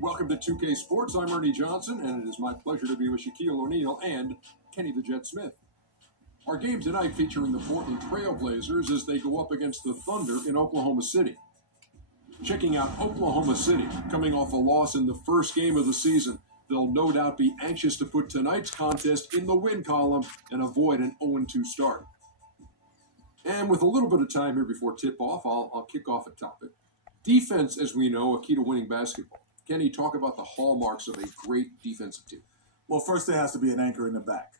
Welcome to 2K Sports. I'm Ernie Johnson, and it is my pleasure to be with Shaquille O'Neal and Kenny the Jet Smith. Our game tonight featuring the Portland Trail Blazers as they go up against the Thunder in Oklahoma City. Checking out Oklahoma City, coming off a loss in the first game of the season. They'll no doubt be anxious to put tonight's contest in the win column and avoid an 0-2 start. And with a little bit of time here before tip-off, I'll kick off a topic. Defense, as we know, a key to winning basketball. Kenny, talk about the hallmarks of a great defensive team. Well, first there has to be an anchor in the back.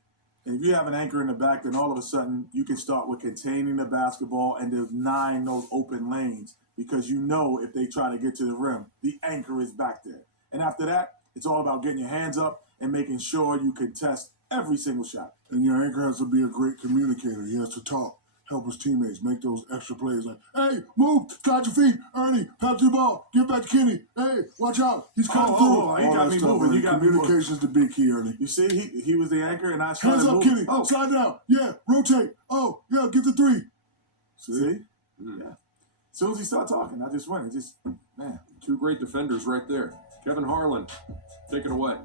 And if you have an anchor in the back, then all of a sudden you can start with containing the basketball and denying those open lanes because you know if they try to get to the rim, the anchor is back there. And after that, it's all about getting your hands up and making sure you contest every single shot. And your anchor has to be a great communicator. He has to talk, help his teammates, make those extra plays like, hey, move, got your feet, Ernie, pass the ball, give back to Kenny, hey, watch out, he's coming through. He got me moving. You got communication's the big key, Ernie. You see, he was the anchor, and I started Hands up, moving. Kenny, slide down, yeah, rotate, oh, yeah, get the three. See? Yeah. As soon as he started talking, I just went. Man. Two great defenders right there. Kevin Harlan, take it away.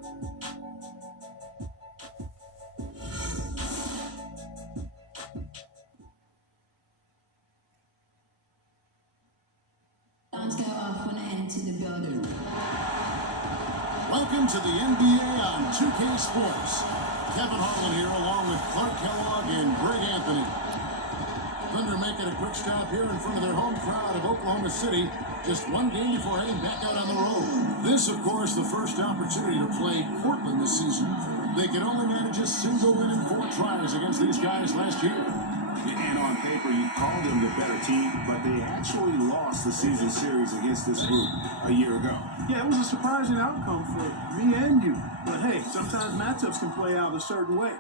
Welcome to the NBA on 2K Sports. Kevin Harlan here along with Clark Kellogg and Greg Anthony. Thunder making a quick stop here in front of their home crowd of Oklahoma City. Just one game before heading back out on the road. This, of course, the first opportunity to play Portland this season. They could only manage a single win in 4 tries against these guys last year. And on paper, you called them the better team, but they actually lost the season series against this group a year ago. Yeah, it was a surprising outcome for me and you. But hey, sometimes matchups can play out a certain way.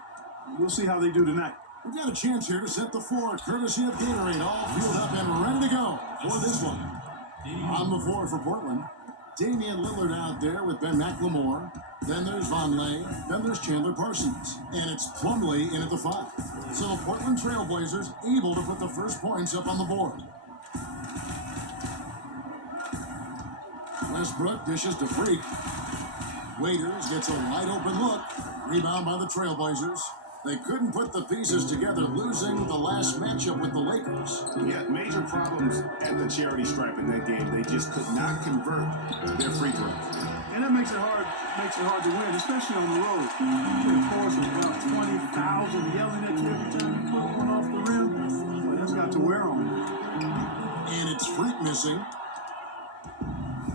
We'll see how they do tonight. We've got a chance here to set the floor, courtesy of Gatorade, all fueled up and ready to go for this one. On the floor for Portland, Damian Lillard out there with Ben McLemore. Then there's Vonleh. Then there's Chandler Parsons. And it's Plumlee in at the 5. So the Portland Trailblazers able to put the first points up on the board. Westbrook dishes to Freak. Waiters gets a wide open look. Rebound by the Trailblazers. They couldn't put the pieces together, losing the last matchup with the Lakers. Yeah, major problems at the charity stripe in that game. They just could not convert their free throws. And that makes it hard to win, especially on the road. Of course, with about 20,000 yelling at you every time you put one off the rim. Well, that's got to wear on you. And it's Freak missing.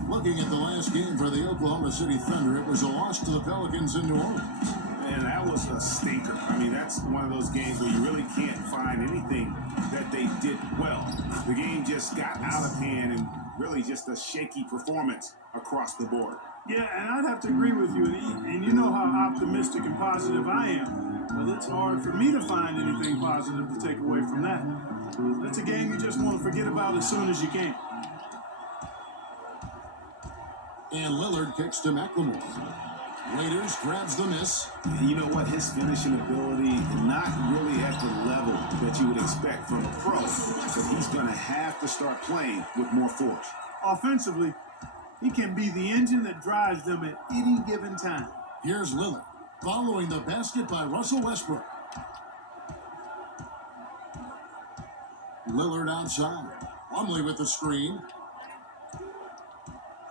Looking at the last game for the Oklahoma City Thunder, it was a loss to the Pelicans in New Orleans. And that was a stinker. I mean, that's one of those games where you really can't find anything that they did well. The game just got out of hand and really just a shaky performance across the board. Yeah, and I'd have to agree with you. And you know how optimistic and positive I am. But it's hard for me to find anything positive to take away from that. That's a game you just want to forget about as soon as you can. And Lillard kicks to McLemore. Waiters grabs the miss. And you know what? His finishing ability is not really at the level that you would expect from a pro. So he's going to have to start playing with more force. Offensively, he can be the engine that drives them at any given time. Here's Lillard, following the basket by Russell Westbrook. Lillard outside. Plumlee with the screen.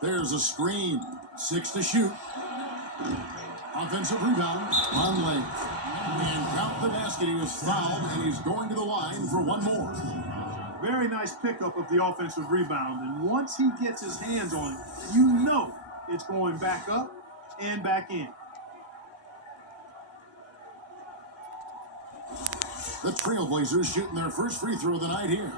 There's a screen. 6 to shoot. Offensive rebound. Vonleh. And count the basket. He was fouled, and he's going to the line for one more. Very nice pickup of the offensive rebound. And once he gets his hands on it, you know it's going back up and back in. The Trailblazers shooting their first free throw of the night here.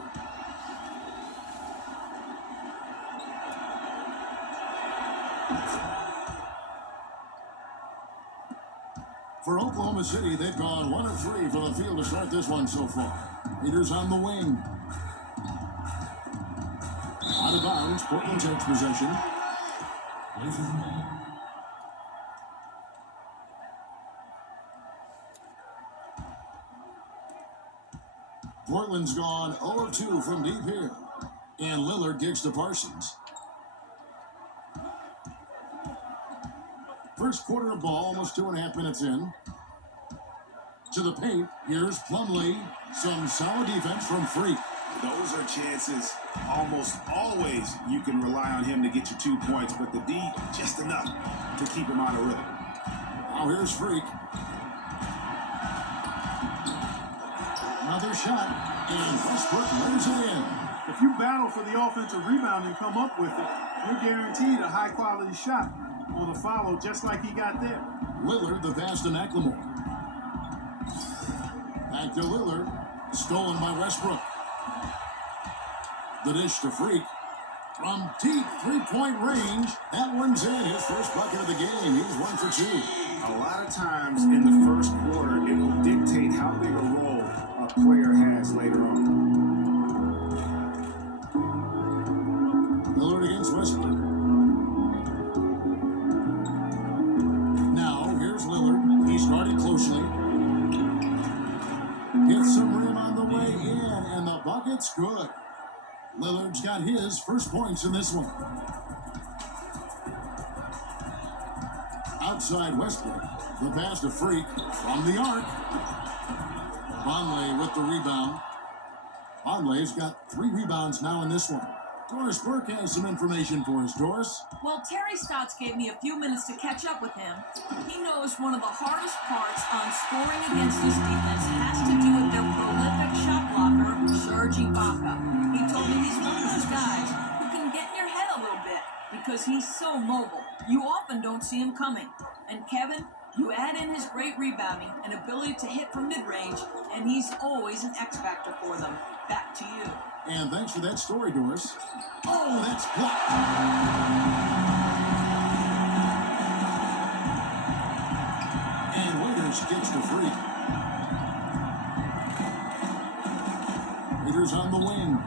For Oklahoma City, they've gone 1 of 3 for the field to start this one so far. Raiders on the wing. Out of bounds, Portland takes possession. Portland's gone 0 of 2 from deep here. And Lillard kicks to Parsons. First quarter of ball, almost 2.5 minutes in. To the paint, here's Plumlee. Some solid defense from Freak. Those are chances almost always you can rely on him to get you 2 points, but the D, just enough to keep him out of rhythm. Now here's Freak. Another shot, and Westbrook lays it in. If you battle for the offensive rebound and come up with it, you're guaranteed a high-quality shot on the follow, just like he got there. Lillard, the pass to McLemore. Back to Lillard. Stolen by Westbrook. The dish to Freak. From deep three-point range, that one's in. His first bucket of the game. He's 1 for 2. A lot of times in the first quarter, it will dictate how big a role a player has later on. Lillard against Westbrook. Now, here's Lillard. He's guarded closely. Gets some rim on the way in, and the bucket's good. Lillard's got his first points in this one. Outside Westbrook. The pass to Freak from the arc. Vonleh with the rebound. Vonleh's got 3 rebounds now in this one. Doris Burke has some information for us. Doris? Well, Terry Stotts gave me a few minutes to catch up with him. He knows one of the hardest parts on scoring against this defense has to do with their prolific shot blocker, Serge Ibaka. He told me he's one of those guys who can get in your head a little bit because he's so mobile. You often don't see him coming. And Kevin, you add in his great rebounding and ability to hit from mid-range, and he's always an X-factor for them. Back to you. And thanks for that story, Doris. Oh, that's blocked. And Waiters gets to Freak. Waiters on the wing.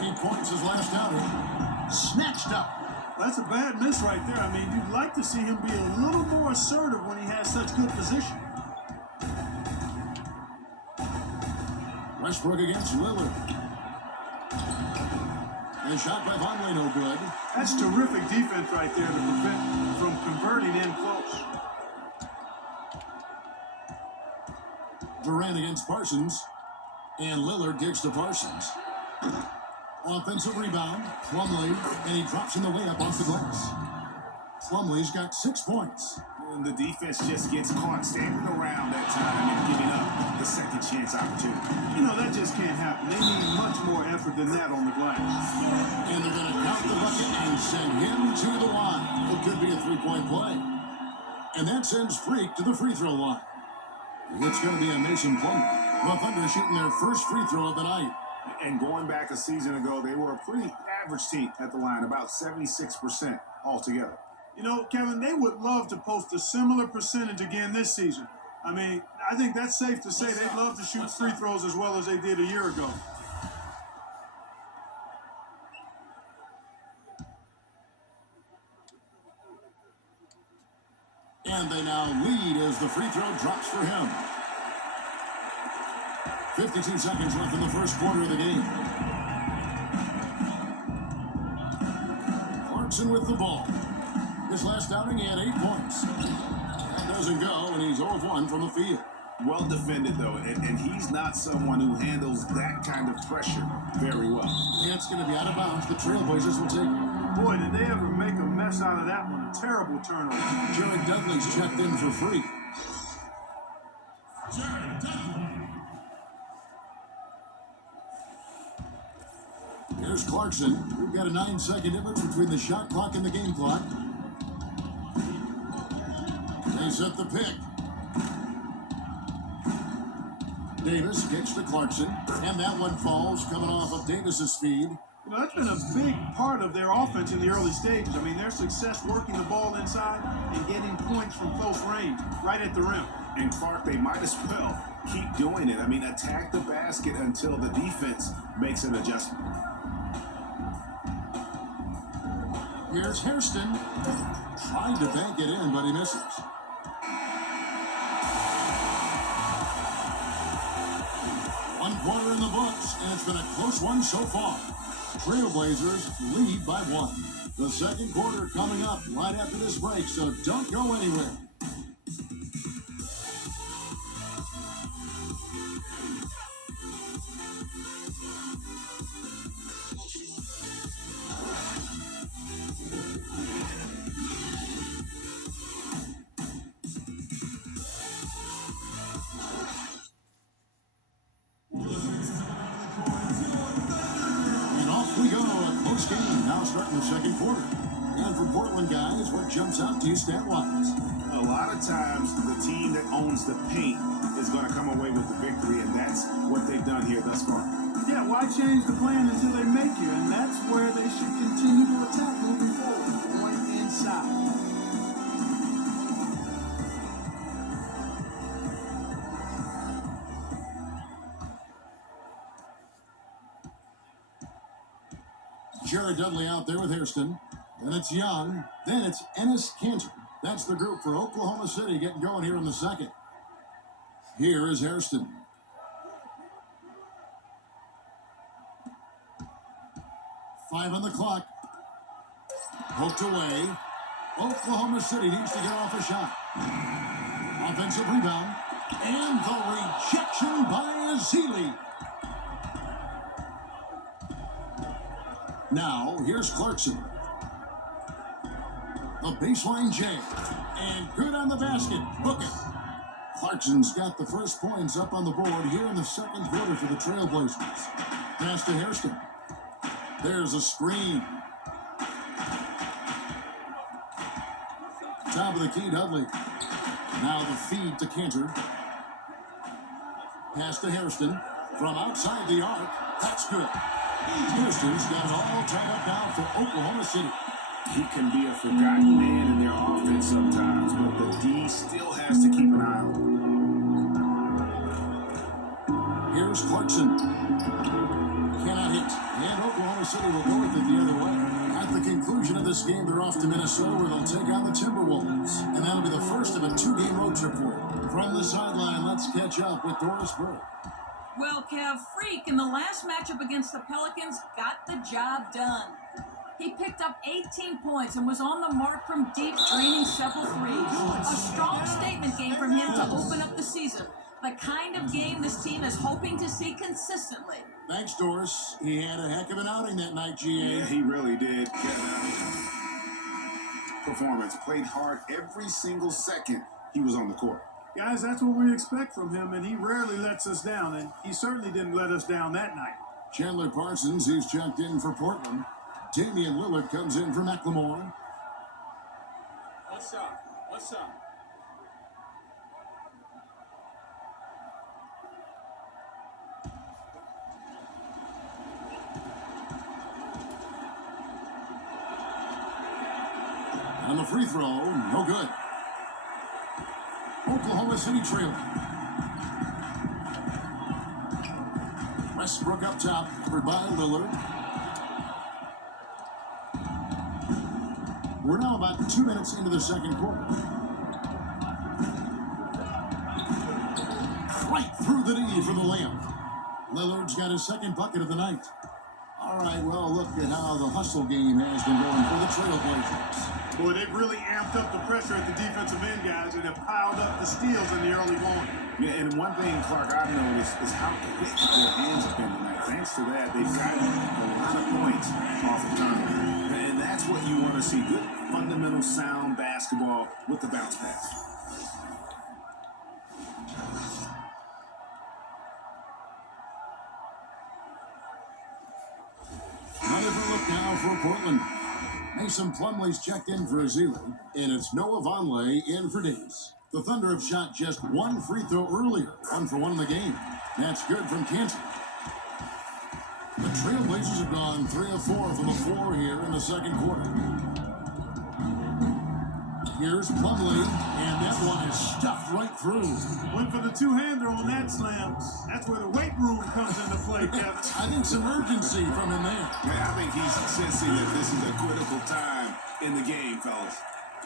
8 points his last outing. Snatched up. That's a bad miss right there. I mean, you'd like to see him be a little more assertive when he has such good position. Westbrook against Lillard. And shot by Vonleh, no good. That's terrific defense right there to prevent from converting in close. Durant against Parsons. And Lillard digs to Parsons. Offensive rebound. Plumlee. And he drops in the layup off the glass. Plumlee's got 6 points. And the defense just gets caught standing around that time and giving up the second chance opportunity. You know, that just can't happen. They need much more effort than that on the glass. And they're going to count the bucket and send him to the line. It could be a 3-point play. And that sends Freak to the free throw line. It's going to be a Mason Plumlee. The Thunder shooting their first free throw of the night. And going back a season ago, they were a pretty average team at the line, about 76% altogether. You know, Kevin, they would love to post a similar percentage again this season. I mean, I think that's safe to say they'd love to shoot free throws as well as they did a year ago. And they now lead as the free throw drops for him. 52 seconds left in the first quarter of the game. Clarkson with the ball. His last outing, he had 8 points. That doesn't go, and he's 0-1 from the field. Well defended, though, and he's not someone who handles that kind of pressure very well. And it's going to be out of bounds. The Trailblazers will take it. Boy, did they ever make a mess out of that one. A terrible turnover. Jared Dudley's checked in for free. Here's Clarkson. We've got a 9-second difference between the shot clock and the game clock. They set the pick. Davis kicks to Clarkson, and that one falls, coming off of Davis's speed. You know, that's been a big part of their offense in the early stages. I mean, their success working the ball inside and getting points from close range, right at the rim. And Clark, they might as well keep doing it. I mean, attack the basket until the defense makes an adjustment. Here's Hairston. Tried to bank it in, but he misses. One quarter in the books, and it's been a close one so far. Trailblazers lead by 1. The second quarter coming up right after this break, so don't go anywhere. And off we go. A close game now starting the second quarter. And for Portland guys, what jumps out to you stat-wise? A lot of times, the team that owns the paint is going to come away with the victory, and that's what they've done here thus far. Yeah, why change the plan until they make you? And that's where they should continue to attack moving forward. Going inside. Jared Dudley out there with Hairston. Then it's Young. Then it's Ennis Cantor. That's the group for Oklahoma City getting going here in the second. Here is Hairston. Five on the clock. Poked away. Oklahoma City needs to get off a shot. Offensive rebound. And the rejection by Azili. Now, here's Clarkson. The baseline jam. And good on the basket. Book it. Clarkson's got the first points up on the board here in the second quarter for the Trailblazers. Pass to Hairston. There's a screen. Top of the key, Dudley. Now the feed to Cantor. Pass to Hairston. From outside the arc. That's good. Hairston's got it all tied up now for Oklahoma City. He can be a forgotten man in their offense sometimes, but the D still has to keep an eye on him. Here's Clarkson. Cannot hit. And Oklahoma City will go with it the other way. At the conclusion of this game, they're off to Minnesota where they'll take on the Timberwolves. And that'll be the first of a 2-game road trip for them. From the sideline, let's catch up with Doris Burke. Well, Kev, Freak in the last matchup against the Pelicans got the job done. He picked up 18 points and was on the mark from deep, draining several threes. A strong statement game from him to open up the season. The kind of game this team is hoping to see consistently. Thanks, Doris. He had a heck of an outing that night, GA. Yeah, he really did. Performance. Played hard every single second he was on the court. Guys, that's what we expect from him, and he rarely lets us down, and he certainly didn't let us down that night. Chandler Parsons, who's checked in for Portland. Damian Lillard comes in for McLemore. What's up? What's up? On the free throw, no good. Oklahoma City trailing. Westbrook up top, covered by Lillard. We're now about 2 minutes into the second quarter. Right through the knee for the layup. Lillard's got his second bucket of the night. All right, well, look at how the hustle game has been going for the Trailblazers. Boy, they've really amped up the pressure at the defensive end, guys, and have piled up the steals in the early going. Yeah, and one thing, Clark, I've noticed is how quick their hands have been tonight. Thanks to that, they've gotten a lot of points off of turnover. And that's what you want to see. Good, fundamental, sound basketball with the bounce pass. Another look now for Portland. Mason Plumlee's checked in for Azili, and it's Noah Vonleh in for Davis. The Thunder have shot just one free throw earlier, 1 for 1 in the game. That's good from Cantor. The Trailblazers have gone 3 of 4 from the floor here in the second quarter. Here's Plumlee, and that one is stuffed right through. Went for the two-hander on that slam. That's where the weight room comes into play, Kevin. I think some urgency from him there. Yeah, I think he's sensing that this is a critical time in the game, fellas.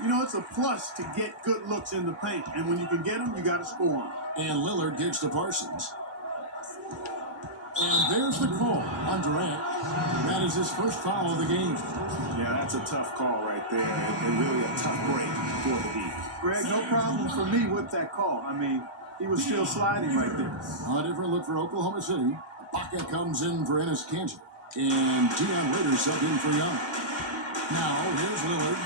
You know, it's a plus to get good looks in the paint, and when you can get them, you got to score them. And Lillard gets to Parsons. And there's the call on Durant. That is his first foul of the game. Yeah, that's a tough call right there, and really a tough break for the D. Greg, no problem for me with that call. I mean, he was still sliding right there. A different look for Oklahoma City. Ibaka comes in for Enes Kanter. And Deion Waiters subbed in for Young. Now, here's Lillard.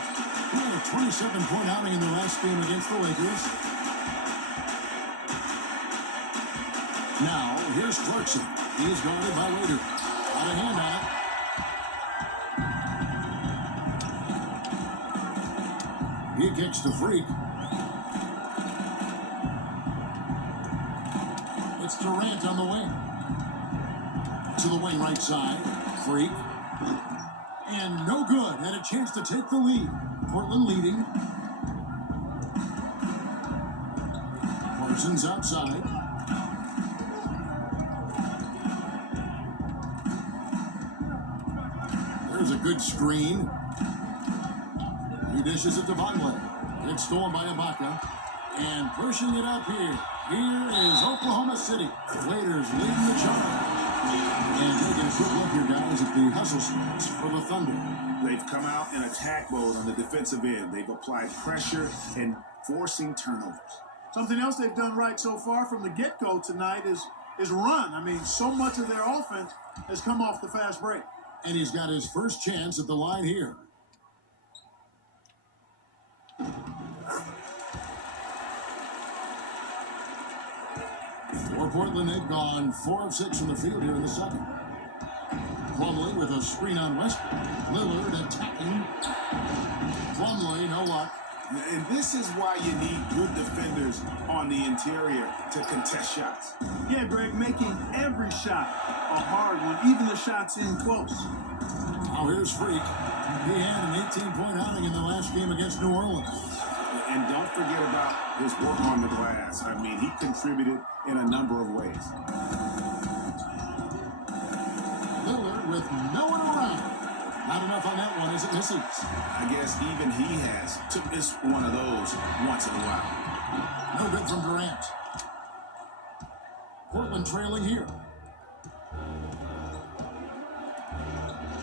He had a 27-point outing in the last game against the Lakers. Now, here's Clarkson. He's guarded by Waiter. Got a hand on it. He kicks to Freak. It's Durant on the wing. To the wing right side. Freak. And no good. Had a chance to take the lead. Portland leading. Parsons outside. There's a good screen. He dishes it to Vonleh. It's stolen by Ibaka. And pushing it up here. Here is Oklahoma City. Waiters leading the charge. And taking a quick look here, guys, at the hustle stats for the Thunder. They've come out in attack mode on the defensive end. They've applied pressure and forcing turnovers. Something else they've done right so far from the get-go tonight is run. I mean, so much of their offense has come off the fast break. And he's got his first chance at the line here. For Portland, they've gone 4 of 6 from the field here in the second. Plumlee with a screen on Westbrook. Lillard attacking. Plumlee, no luck. And this is why you need good defenders on the interior to contest shots. Yeah, Greg, making every shot a hard one, even the shots in close. Now here's Freak. He had an 18-point outing in the last game against New Orleans. And don't forget about his work on the glass. I mean, he contributed in a number of ways. Lillard with no one around. Not enough on that one as it misses. I guess even he has to miss one of those once in a while. No good from Durant. Portland trailing here.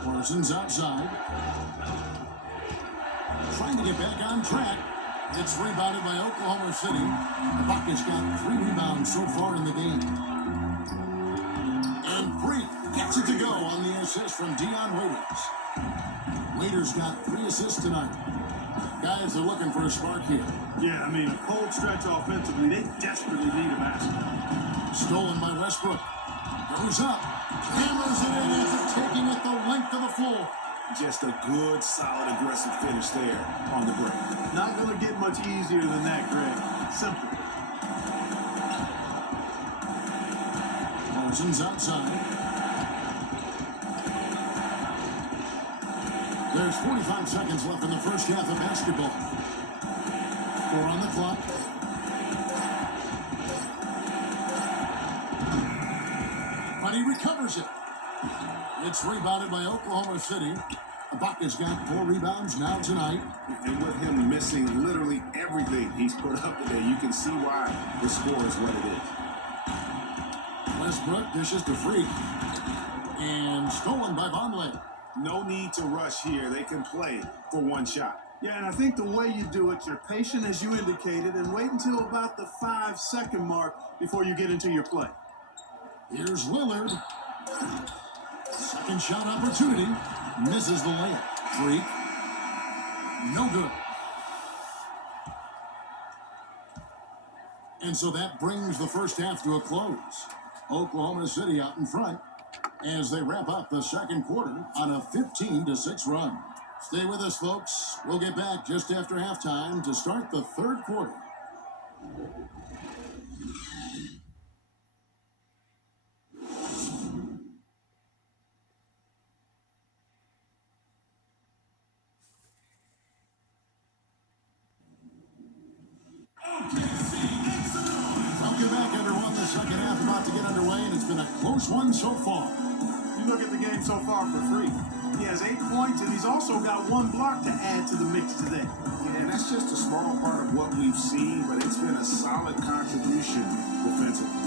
Parsons outside. Trying to get back on track. It's rebounded by Oklahoma City. Ibaka's got 3 rebounds so far in the game. And Freak gets it to go on the assist from Deion Waiters. Waiters got 3 assists tonight. Guys are looking for a spark here. Yeah, I mean, a cold stretch offensively. They desperately need a basket. Stolen by Westbrook. Goes up. Hammers it in after taking it the length of the floor. Just a good, solid, aggressive finish there on the break. Not going to get much easier than that, Greg. Simple. Parsons outside. There's 45 seconds left in the first half of basketball. 4 on the clock. But he recovers it. It's rebounded by Oklahoma City. Ibaka's got 4 rebounds now tonight. And with him missing literally everything he's put up today, you can see why the score is what it is. Westbrook dishes to Freak. And stolen by Vonleh. No need to rush here. They can play for one shot. Yeah, and I think the way you do it, you're patient as you indicated, and wait until about the 5-second mark before you get into your play. Here's Lillard. Second shot opportunity. Misses the layup. Freak. No good. And so that brings the first half to a close. Oklahoma City out in front as they wrap up the second quarter on a 15-6 run. Stay with us, folks. We'll get back just after halftime to start the third quarter. Welcome back, everyone. The second half about to get underway, and it's been a close one so far. You look at the game so far for Freak. He has 8 points, and he's also got 1 block to add to the mix today. Yeah, and that's just a small part of what we've seen, but it's been a solid contribution defensively.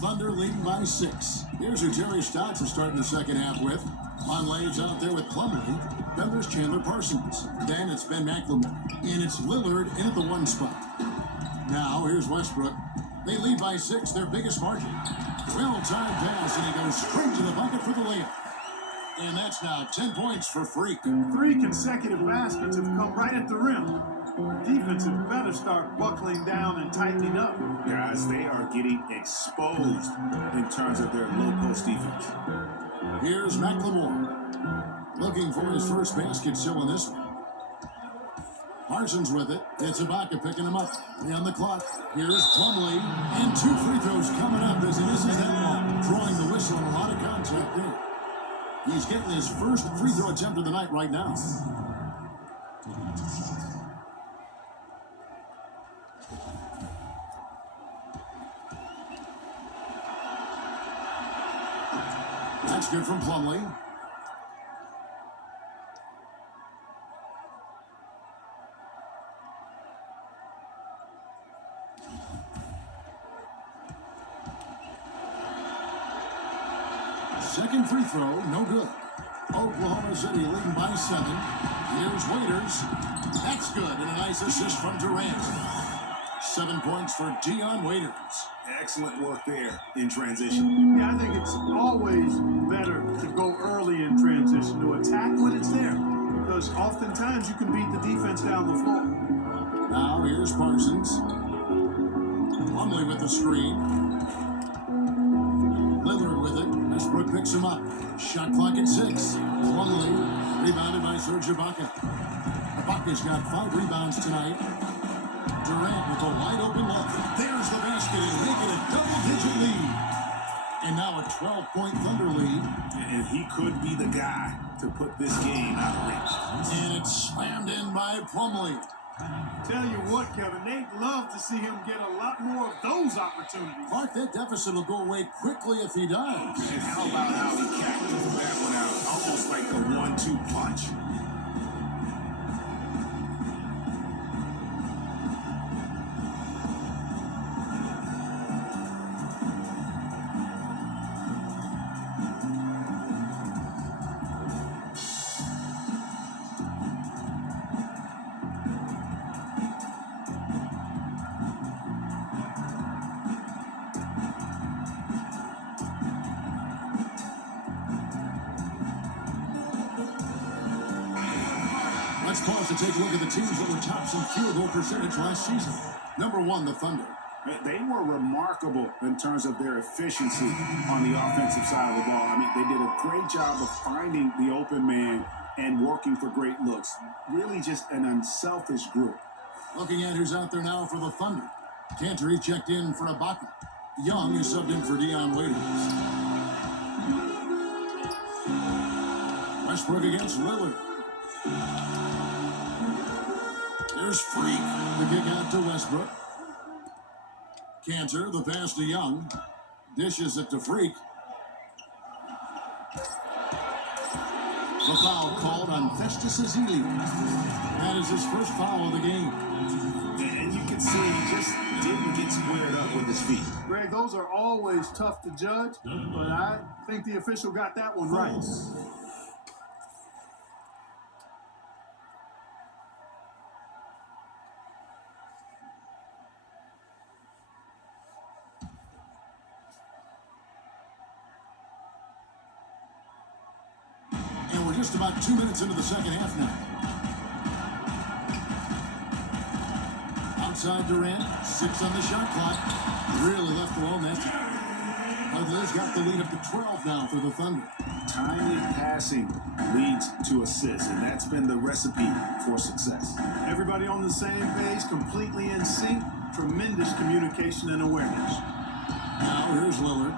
Thunder leading by 6. Here's who Jerry Stotts is starting the second half with. Conley's out there with Plumlee. Then there's Chandler Parsons. Then it's Ben McLemore. And it's Lillard in at the 1 spot. Now here's Westbrook. They lead by 6, their biggest margin. Well-timed pass, and he goes straight to the bucket for the layup. And that's now 10 points for Freak. 3 consecutive baskets have come right at the rim. Defense had better start buckling down and tightening up. Guys, they are getting exposed in terms of their low-post defense. Here's McLemore. Looking for his first basket still in this one. Parsons with it. It's Ibaka picking him up. 3 on the clock. Here's Plumlee. And 2 free throws coming up as he misses that one. Drawing the whistle and a lot of contact there. He's getting his first free throw attempt of the night right now. That's good from Plumlee. Second free throw, no good. Oklahoma City leading by 7. Here's Waiters. That's good, and a nice assist from Durant. 7 points for Dion Waiters. Excellent work there in transition. Yeah, I think it's always better to go early in transition, to attack when it's there, because oftentimes you can beat the defense down the floor. Now here's Parsons. Plumlee with the screen. Lillard with it. Westbrook picks him up. Shot clock at 6. Plumlee rebounded by Serge Ibaka. Ibaka's got 5 rebounds tonight. Durant with a wide open look. There's the basket and making a double-digit lead. And now a 12-point Thunder lead. And he could be the guy to put this game out of reach. And it's slammed in by Plumlee. Tell you what, Kevin, they'd love to see him get a lot more of those opportunities. Mark, that deficit will go away quickly if he does. And how about how he capped that one out? Almost like a 1-2 punch. Let's pause to take a look at the teams that were tops in field goal percentage last season. Number 1, the Thunder. They were remarkable in terms of their efficiency on the offensive side of the ball. I mean, they did a great job of finding the open man and working for great looks. Really just an unselfish group. Looking at who's out there now for the Thunder. Cantor checked in for Ibaka. Young is subbed in for Dion Waiters. Westbrook against Lillard. There's Freak. The kick out to Westbrook. Cantor, the pass to Young. Dishes it to Freak. The foul called on Festus Ezeli. That is his first foul of the game. And you can see he just didn't get squared up with his feet. Greg, those are always tough to judge, but I think the official got that one right. And we're just about 2 minutes into the second half now. Outside Durant, 6 on the shot clock. Really left alone that time. Liz got the lead up to 12 now for the Thunder. Timely passing leads to assists, and that's been the recipe for success. Everybody on the same page, completely in sync, tremendous communication and awareness. Now here's Lillard.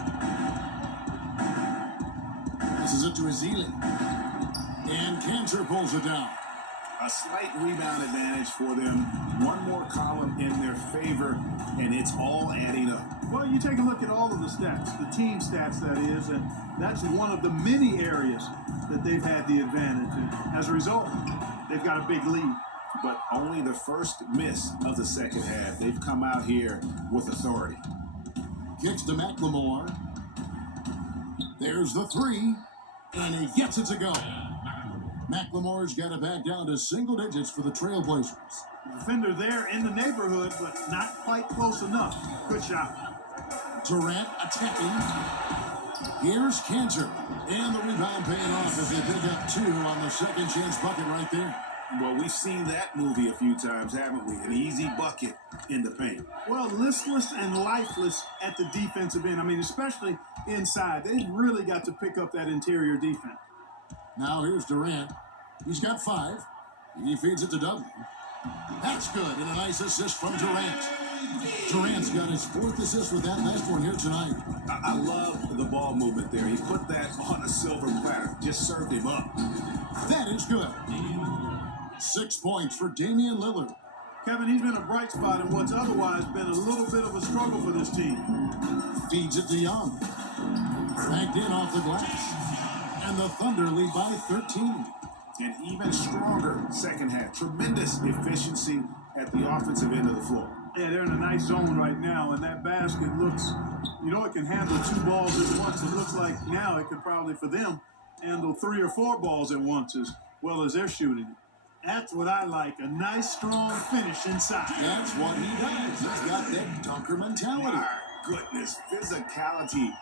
Passes it to Ezeli. And Cantor pulls it down. A slight rebound advantage for them. One more column in their favor, and it's all adding up. Well, you take a look at all of the stats, the team stats that is, and that's one of the many areas that they've had the advantage. And as a result, they've got a big lead. But only the first miss of the second half. They've come out here with authority. Kicks to McLemore. There's the three, and he gets it to go. McLemore's got it back down to single digits for the Trailblazers. Defender there in the neighborhood, but not quite close enough. Good shot. Durant attacking. Here's Cantor. And the rebound paying off as they pick up two on the second chance bucket right there. Well, we've seen that movie a few times, haven't we? An easy bucket in the paint. Well, listless and lifeless at the defensive end. I mean, especially inside. They've really got to pick up that interior defense. Now here's Durant. He's got 5. He feeds it to Dudley. That's good, and a nice assist from Durant. Durant's got his 4th assist with that last one here tonight. I love the ball movement there. He put that on a silver platter. Just served him up. That is good. 6 points for Damian Lillard. Kevin, he's been a bright spot in what's otherwise been a little bit of a struggle for this team. Feeds it to Young. Backed in off the glass. And the Thunder lead by 13. An even stronger second half. Tremendous efficiency at the offensive end of the floor. Yeah, they're in a nice zone right now, and that basket looks, it can handle 2 balls at once. It looks like now it could probably, for them, handle 3 or 4 balls at once as well as they're shooting it. That's what I like, a nice, strong finish inside. That's what he does. He's got that dunker mentality. My goodness, physicality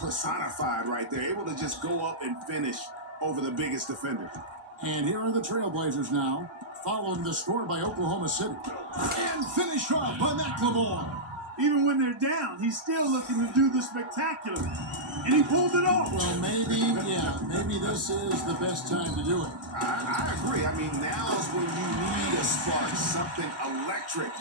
personified right there. Able to just go up and finish over the biggest defender. And here are the Trailblazers now, following the score by Oklahoma City. And finished off by McLemore. Even when they're down, he's still looking to do the spectacular. And he pulled it off. Well, maybe this is the best time to do it. I agree. I mean, now's when you need a spark, something electric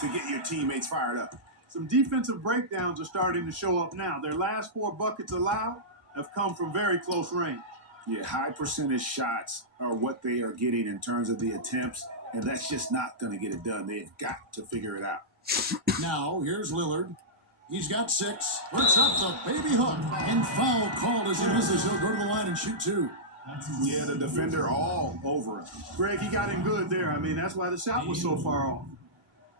to get your teammates fired up. Some defensive breakdowns are starting to show up now. Their last 4 buckets allowed have come from very close range. Yeah, high percentage shots are what they are getting in terms of the attempts, and that's just not going to get it done. They've got to figure it out. Now, here's Lillard. He's got 6. Puts up the baby hook. And foul called as he misses. He'll go to the line and shoot 2. Yeah, the defender all over him. Greg, he got in good there. I mean, that's why the shot was so far off.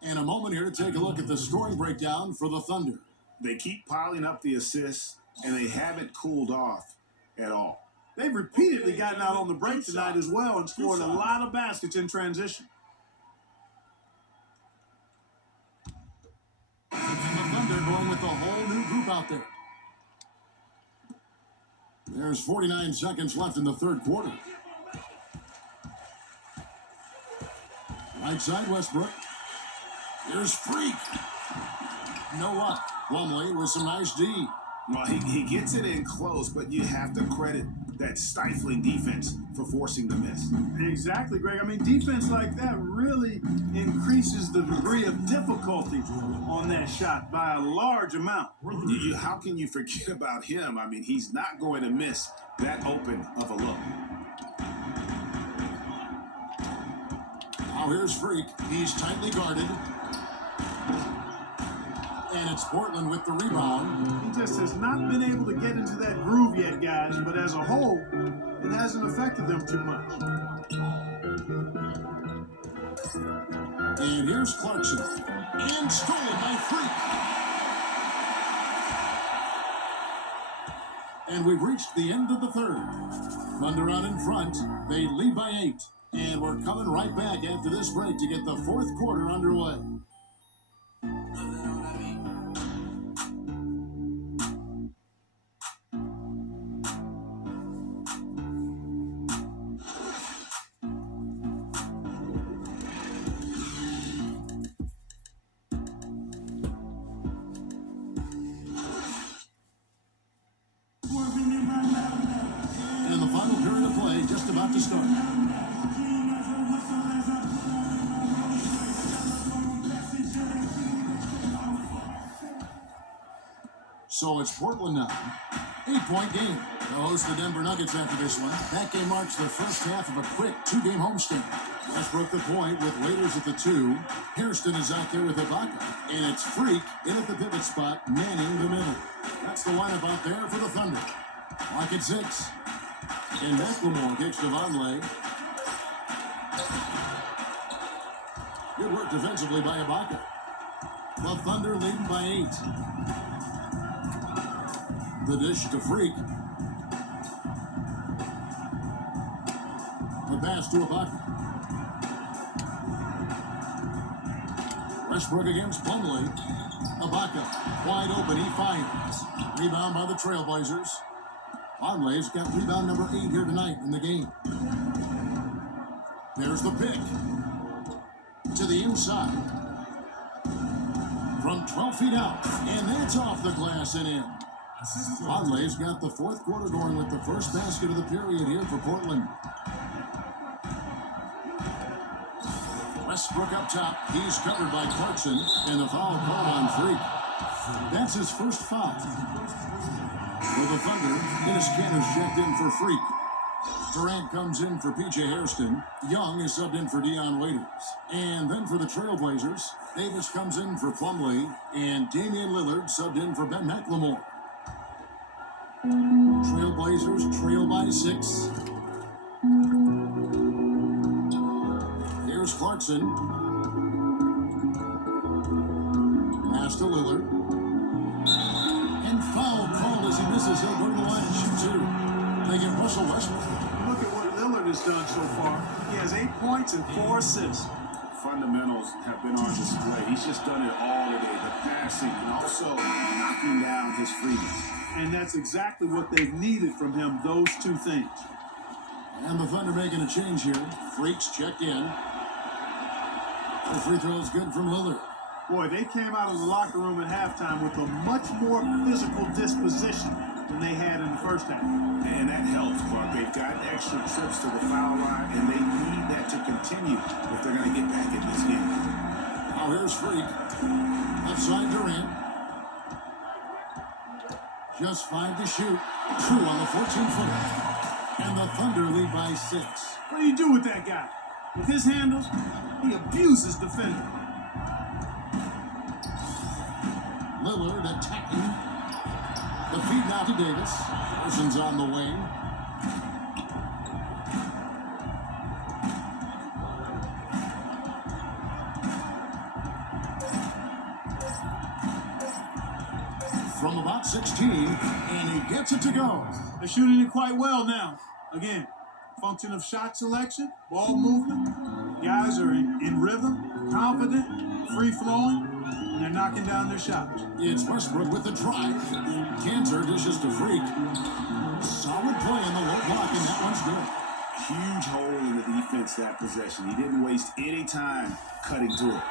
And a moment here to take a look at the scoring breakdown for the Thunder. They keep piling up the assists, and they haven't cooled off at all. They've repeatedly gotten out on the break tonight as well and scored a lot of baskets in transition. And the Thunder going with the whole new group out there. There's 49 seconds left in the third quarter. Right side, Westbrook. Here's Freak. No luck. Plumlee with some nice D. Well, he gets it in close, but you have to credit that stifling defense for forcing the miss. Exactly, Greg. I mean, defense like that really increases the degree of difficulty on that shot by a large amount. How can you forget about him? I mean, he's not going to miss that open of a look. Now here's Freak. He's tightly guarded. And it's Portland with the rebound. He just has not been able to get into that groove yet, guys, but as a whole, it hasn't affected them too much. And here's Clarkson. And stolen by Freak. And we've reached the end of the third. Thunder out in front. They lead by 8. And we're coming right back after this break to get the fourth quarter underway. And the final period of play just about to start. So it's Portland now. 8-point game. They'll host the Denver Nuggets after this one. That game marks the first half of a quick 2-game homestand. Westbrook the point with Waiters at the 2. Hairston is out there with Ibaka. And it's Freak in at the pivot spot, manning the middle. That's the lineup out there for the Thunder. Lock at 6. And McLemore kicks to Vonleh. Good work defensively by Ibaka. The Thunder leading by 8. The dish to Freak. The pass to Ibaka. Westbrook against Plumlee. Ibaka, wide open, he finds. Rebound by the Trailblazers. Plumlee's got rebound number 8 here tonight in the game. There's the pick. To the inside. From 12 feet out. And that's off the glass and in. Plumlee's got the fourth quarter going with the first basket of the period here for Portland. Westbrook up top. He's covered by Clarkson, and the foul called on Freak. That's his first foul. For the Thunder, Dennis Cantor's checked in for Freak. Durant comes in for P.J. Hairston. Young is subbed in for Dion Waiters. And then for the Trailblazers, Davis comes in for Plumlee, and Damian Lillard subbed in for Ben McLemore. Trailblazers trail by 6. Here's Clarkson. Pass to Lillard. And foul called as he misses. He'll go to the line and shoot 2. They get Russell Westbrook. Look at what Lillard has done so far. He has 8 points and 4 assists. Fundamentals have been on display. He's just done it all today. The passing and also knocking down his freebies. And that's exactly what they've needed from him, those 2 things. And the Thunder making a change here. Freaks checked in. The free throw is good from Lillard. Boy, they came out of the locker room at halftime with a much more physical disposition than they had in the first half. And that helps, Clark. They've got extra trips to the foul line, and they need that to continue if they're going to get back in this game. Now here's Freak. Left side Durant. Just 5 to shoot. 2 on the 14-footer. And the Thunder lead by 6. What do you do with that guy? With his handles, he abuses defenders. Lillard attacking. The feed now to Davis. Parsons on the wing. From about 16, and he gets it to go. They're shooting it quite well now. Again, function of shot selection, ball movement. Guys are in rhythm, confident, free-flowing, and they're knocking down their shots. It's Westbrook with the drive. Cantor dishes to Freak. Solid play in the low block, and that one's good. Huge hole in the defense that possession. He didn't waste any time cutting to it.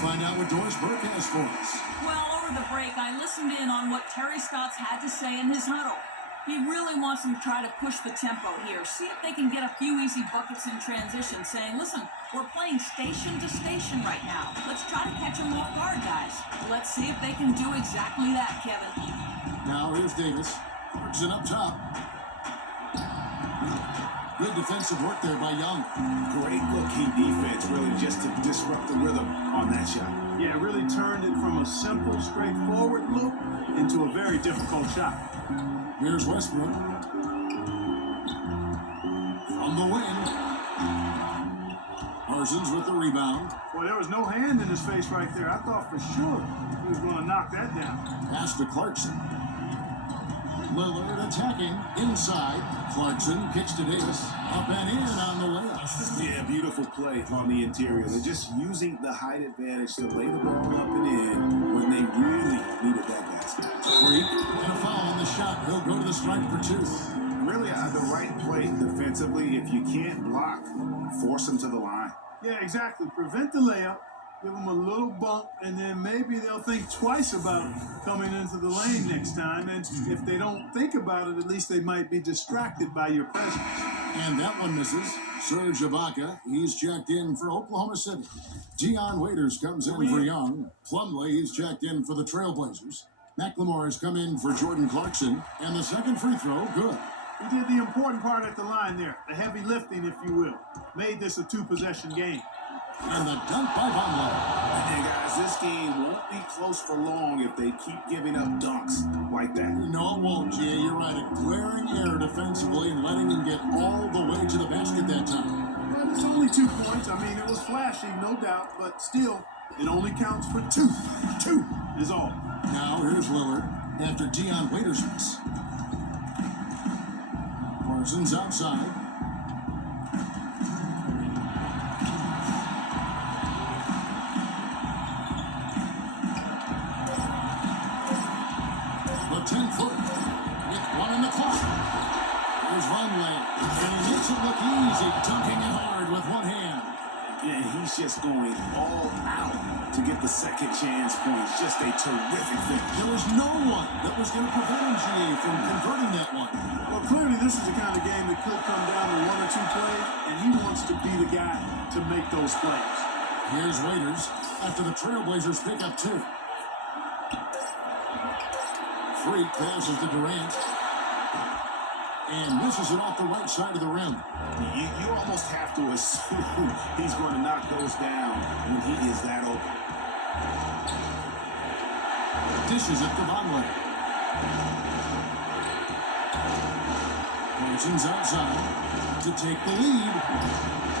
Find out what Doris Burke has for us. Well, over the break, I listened in on what Terry Stotts had to say in his huddle. He really wants them to try to push the tempo here, see if they can get a few easy buckets in transition, saying, listen, we're playing station to station right now. Let's try to catch them off guard, guys. Let's see if they can do exactly that, Kevin. Now here's Davis. Clarkson up top. Good defensive work there by Young. Great looking defense, really, just to disrupt the rhythm on that shot. Yeah, really turned it from a simple, straightforward look into a very difficult shot. Here's Westbrook. From the wing. Parsons with the rebound. Boy, there was no hand in his face right there. I thought for sure he was going to knock that down. Pass to Clarkson. Lillard attacking inside. Clarkson kicks to Davis. Up and in on the layup. Yeah, beautiful play on the interior. They're just using the height advantage to lay the ball up and in when they really needed that basket. Freak and a foul on the shot. He'll go to the strike for 2. Really, the right play defensively. If you can't block, force them to the line. Yeah, exactly. Prevent the layup Give them a little bump, and then maybe they'll think twice about coming into the lane next time. And if they don't think about it, at least they might be distracted by your presence. And that one misses. Serge Ibaka, he's checked in for Oklahoma City. Dion Waiters comes in for Young. Plumlee, he's checked in for the Trailblazers. McLemore has come in for Jordan Clarkson. And the second free throw, good. He did the important part at the line there, the heavy lifting, if you will. Made this a two-possession game. And the dunk by Vonleh. And guys, this game won't be close for long if they keep giving up dunks like that. No, it won't, Jay. You're right. A glaring error defensively and letting him get all the way to the basket that time. Well, it's only 2 points. I mean, it was flashy, no doubt, but still, it only counts for two. Two is all. Now, here's Lillard after Dion Waiters miss. Parsons outside. The 10-foot with one in the clock. Here's Vonleh, and he makes it look easy, dunking it hard with one hand. And he's just going all out to get the second chance points. Just a terrific finish. There was no one that was going to prevent him, GA, from converting that one. Well, clearly this is the kind of game that could come down to 1 or 2 plays, and he wants to be the guy to make those plays. Here's Waiters after the Trailblazers pick up 2. Freak passes to Durant. And misses it off the right side of the rim. You almost have to assume he's going to knock those down when he is that open. Dishes it to Vonleh. Parsons outside to take the lead.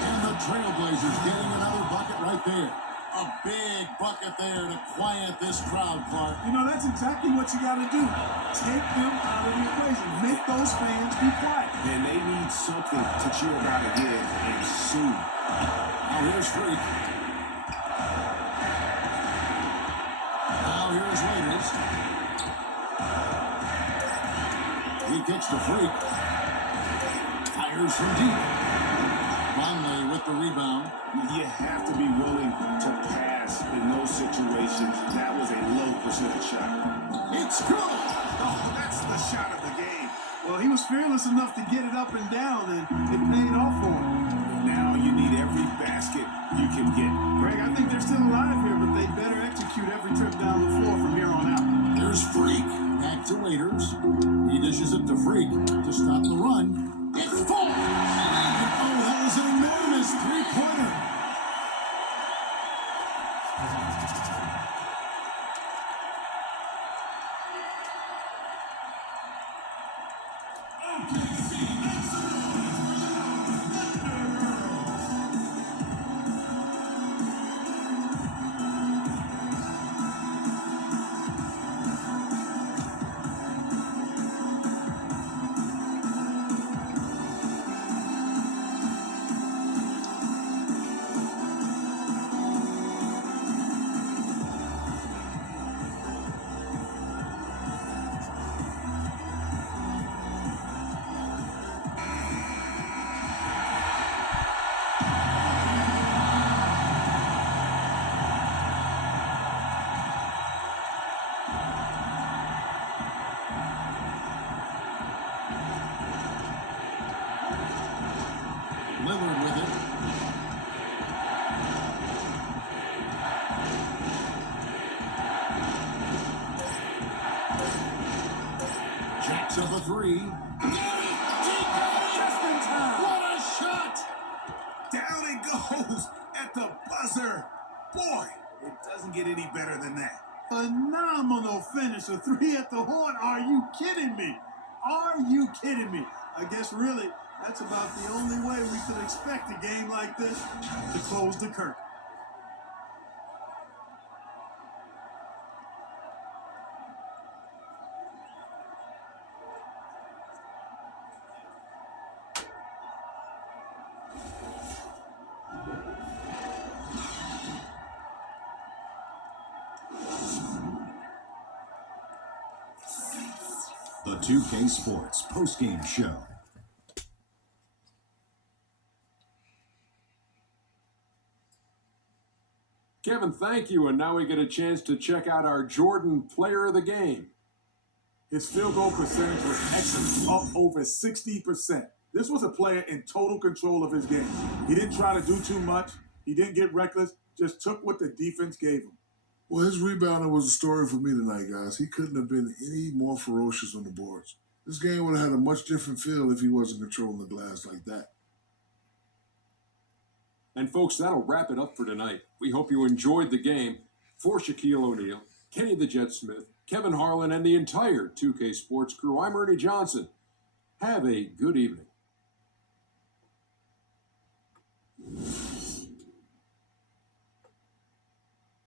And the Trailblazers getting another bucket right there. A big bucket there to quiet this crowd, Clark. You know, that's exactly what you got to do. Take them out of the equation. Make those fans be quiet. And they need something to cheer about again, and soon. Now here's Freak. Now here's Waiters. He kicks to Freak. Fires from deep. Vonleh with the rebound. You have to be willing to pass in those situations. That was a low percentage shot. It's good. Oh, that's the shot of the game. Well, he was fearless enough to get it up and down, and it paid off for him. Now you need every basket you can get. Greg, I think they're still alive here, but they better execute every trip down the floor from here on out. There's Freak. Back to Waiters. He dishes it to Freak to stop the run. It's full. Oh, that was an enormous three-pointer. Lillard with it. Jacks up a three. Just in time. What a shot! Down it goes at the buzzer. Boy, it doesn't get any better than that. Phenomenal finish. A 3 at the horn. Are you kidding me? Are you kidding me? I guess really that's about the only way we could expect a game like this to close the curtain. The 2K Sports postgame show. Kevin, thank you. And now we get a chance to check out our Jordan player of the game. His field goal percentage was excellent, up over 60%. This was a player in total control of his game. He didn't try to do too much. He didn't get reckless, just took what the defense gave him. Well, his rebounding was a story for me tonight, guys. He couldn't have been any more ferocious on the boards. This game would have had a much different feel if he wasn't controlling the glass like that. And folks, that'll wrap it up for tonight. We hope you enjoyed the game. For Shaquille O'Neal, Kenny the Jet Smith, Kevin Harlan, and the entire 2K Sports crew, I'm Ernie Johnson. Have a good evening.